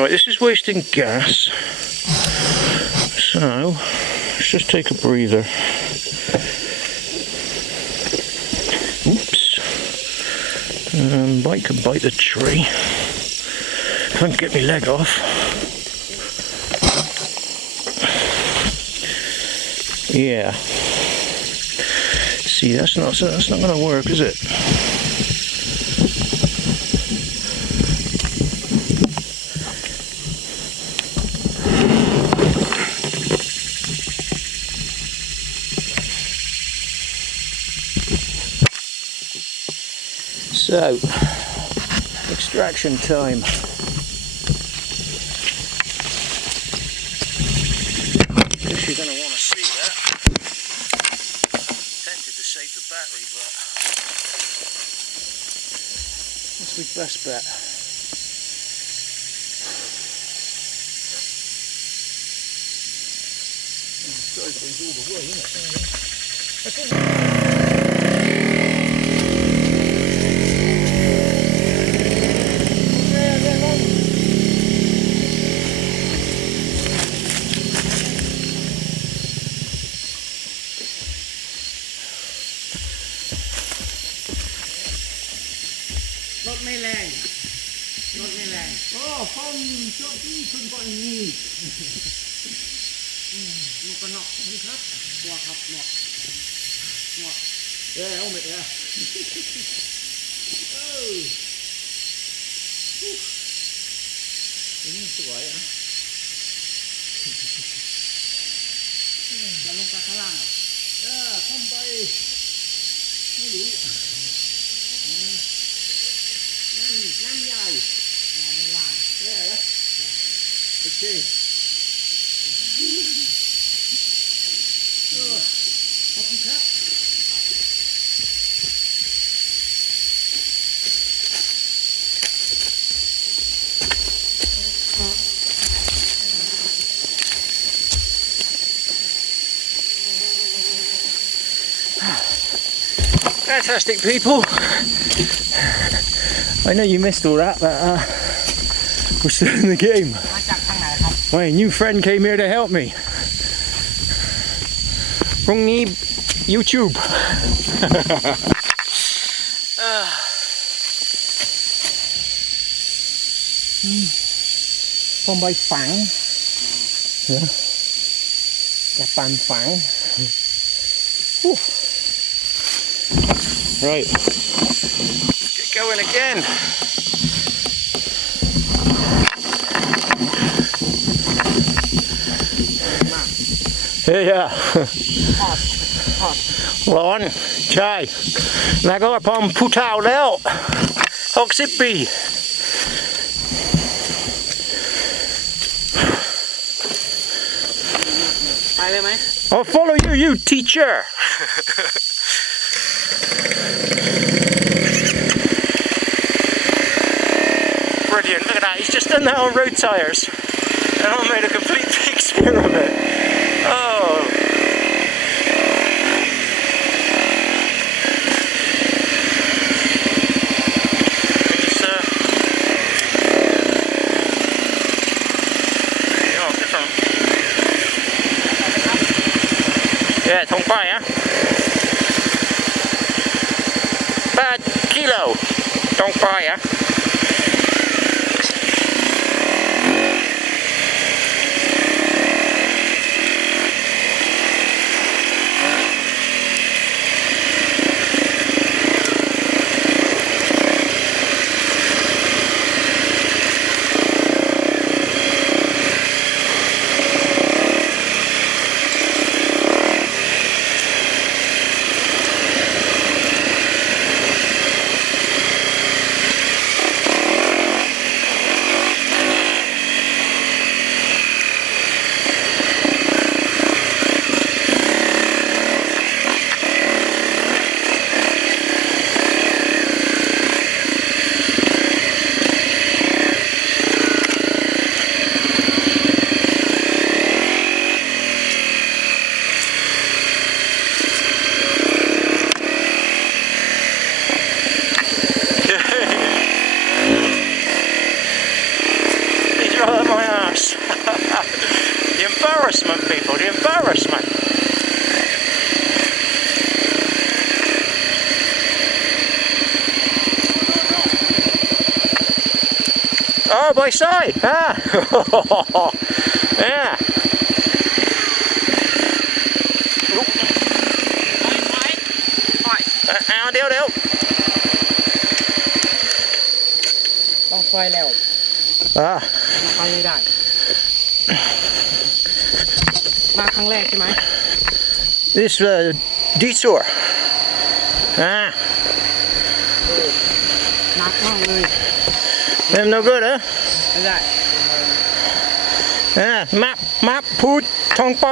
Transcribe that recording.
Right, this is wasting gas. So, let's just take a breather. Oops. Bike can bite the tree. Can't get my leg off. Yeah. See, that's not going to work, is it? So, extraction time. Guess you're going to want to see that. Tempted to save the battery, but that's my best bet. Driveways all the way, isn't it? Not me lang. Not me lang. Oh, phong cho tíคุณบ่มีลูกกระนอกนี่ครับตัวครับหมอกเอาไปโอ้นี่สวยอ่ะจะลงไปข้างล่างอ่ะข้ามไปไม่รู้น้ำใหญ่น้ำล่างโอเคขอบคุณครับ Fantastic, people. I know you missed all that, but we're still in the game. My new friend came here to help me. From YouTube. ผมไปฝังจะปั่นฝัง Right, get going again. Yeah. ร้อนใช่แล้วก็พร้อมผู้เฒ่าแล้ว60 ปี ไปเลยไหม I'll follow you, you teacher. Brilliant, look at that, he's just done that on road tyres and I made a complete big spear of it. Oh. He's different. Yeah, ทงป้ายฮะ8 kilo ทงป้ายฮะ people, the embarrassment. Oh, by side, ah, yeah. Dio เดี๋ยว ต้องไฟแล้ว ไปไม่ได้ มาครั้งแรกใช่ไหม This detour. หนักมากเลย Them no good, huh? ไม่ได้ Map พูดท่องไป